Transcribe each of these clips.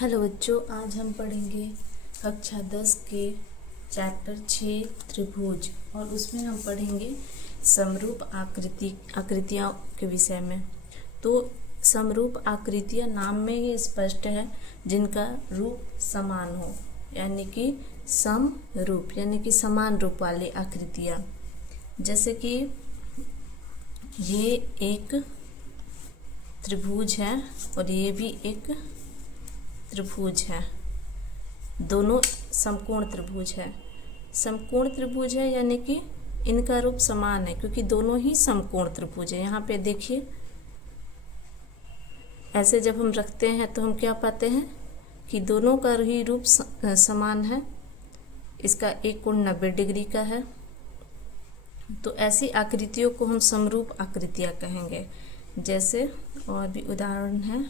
Hello बच्चों, आज हम पढ़ेंगे कक्षा 10 के चैप्टर 6 त्रिभुज और उसमें हम पढ़ेंगे समरूप आकृतियों के विषय में। तो समरूप आकृतियाँ नाम में ही स्पष्ट है, जिनका रूप समान हो, यानी कि समरूप यानी कि समान रूप वाली आकृतियाँ। जैसे कि ये एक त्रिभुज है और ये भी एक त्रिभुज है, दोनों समकोण त्रिभुज है। समकोण त्रिभुज है यानी कि इनका रूप समान है, क्योंकि दोनों ही समकोण त्रिभुज है। यहाँ पे देखिए, ऐसे जब हम रखते हैं तो हम क्या पाते हैं कि दोनों का ही रूप समान है। इसका एक कोण 90 डिग्री का है। तो ऐसी आकृतियों को हम समरूप आकृतियाँ कहेंगे। जैसे और भी उदाहरण है,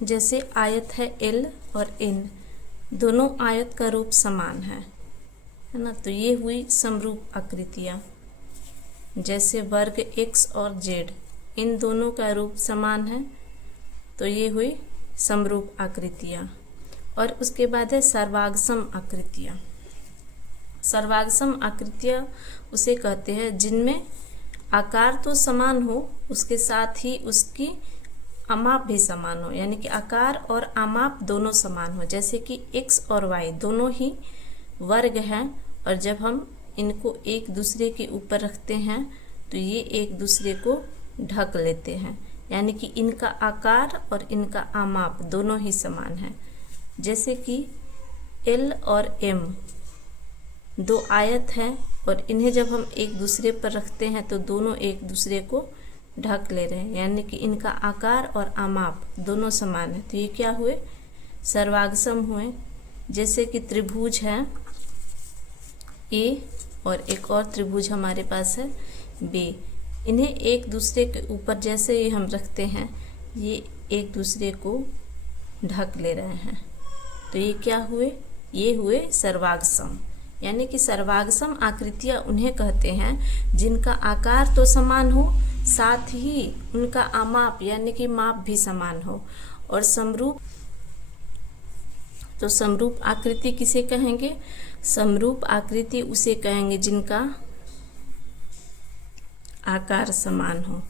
जैसे आयत है L और N, दोनों आयत का रूप समान है ना, तो ये हुई समरूप आकृतियाँ। जैसे वर्ग X और Z, इन दोनों का रूप समान है, तो ये हुई समरूप आकृतियाँ। और उसके बाद है सर्वागसम आकृतियाँ। सर्वागसम आकृतियाँ उसे कहते हैं जिनमें आकार तो समान हो, उसके साथ ही उसकी आमाप भी समान हो, यानी कि आकार और आमाप दोनों समान हो। जैसे कि x और y दोनों ही वर्ग हैं, और जब हम इनको एक दूसरे के ऊपर रखते हैं तो ये एक दूसरे को ढक लेते हैं, यानी कि इनका आकार और इनका आमाप दोनों ही समान है। जैसे कि L और M दो आयत हैं, और इन्हें जब हम एक दूसरे पर रखते हैं तो दोनों एक दूसरे को ढक ले रहे हैं, यानी कि इनका आकार और आमाप दोनों समान है। तो ये क्या हुए? सर्वागसम हुए। जैसे कि त्रिभुज है A और एक और त्रिभुज हमारे पास है B, इन्हें एक दूसरे के ऊपर जैसे ही हम रखते हैं, ये एक दूसरे को ढक ले रहे हैं। तो ये क्या हुए? ये हुए सर्वागसम। यानी कि सर्वागसम आकृतियाँ उन्हें कहते हैं जिनका आकार तो समान हो, साथ ही उनका आमाप यानी कि माप भी समान हो। और समरूप, तो समरूप आकृति किसे कहेंगे? समरूप आकृति उसे कहेंगे जिनका आकार समान हो,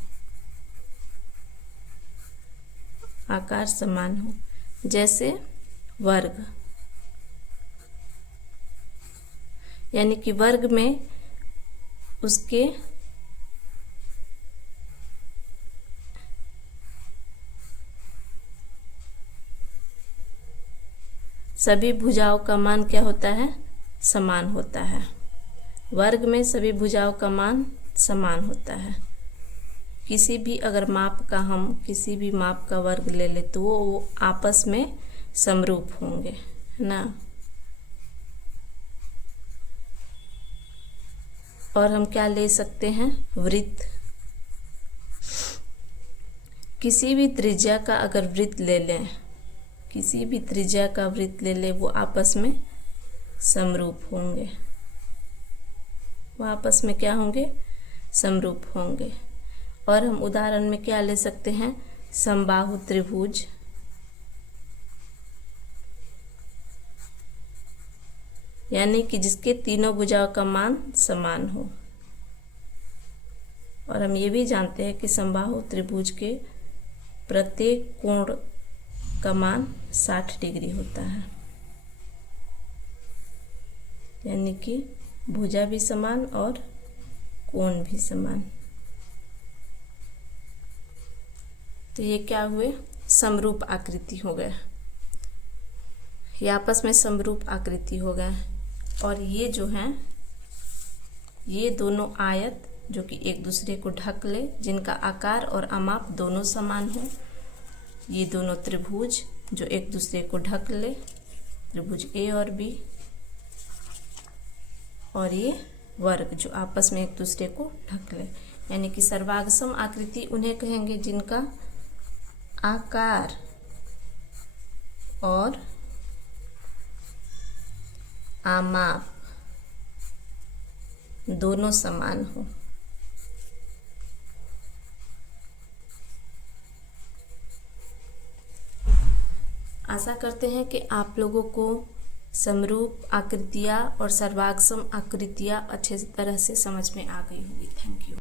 आकार समान हो। जैसे वर्ग, यानी कि वर्ग में उसके सभी भुजाओं का मान क्या होता है? समान होता है। वर्ग में सभी भुजाओं का मान समान होता है। किसी भी अगर माप का, हम किसी भी माप का वर्ग ले ले तो वो आपस में समरूप होंगे, है ना। और हम क्या ले सकते हैं? वृत्त। किसी भी त्रिज्या का अगर वृत्त ले लें, किसी भी त्रिज्या का वृत्त ले ले, वो आपस में समरूप होंगे। वो आपस में क्या होंगे? समरूप होंगे। और हम उदाहरण में क्या ले सकते हैं? समबाहु त्रिभुज, यानी कि जिसके तीनों भुजाओं का मान समान हो। और हम ये भी जानते हैं कि समबाहु त्रिभुज के प्रत्येक कोण का मान 60 डिग्री होता है, यानी कि भुजा भी समान और कोण भी समान। तो ये क्या हुए? समरूप आकृति हो गए, ये आपस में समरूप आकृति हो गए। और ये जो हैं, ये दोनों आयत जो कि एक दूसरे को ढक ले, जिनका आकार और आमाप दोनों समान हो। ये दोनों त्रिभुज जो एक दूसरे को ढक ले, त्रिभुज A और B। और ये वर्ग जो आपस में एक दूसरे को ढक ले, यानी कि सर्वागसम आकृति उन्हें कहेंगे जिनका आकार और आमाप दोनों समान हो। आशा करते हैं कि आप लोगों को समरूप आकृतियाँ और सर्वाक्षम आकृतियाँ अच्छे तरह से समझ में आ गई होगी। Thank you.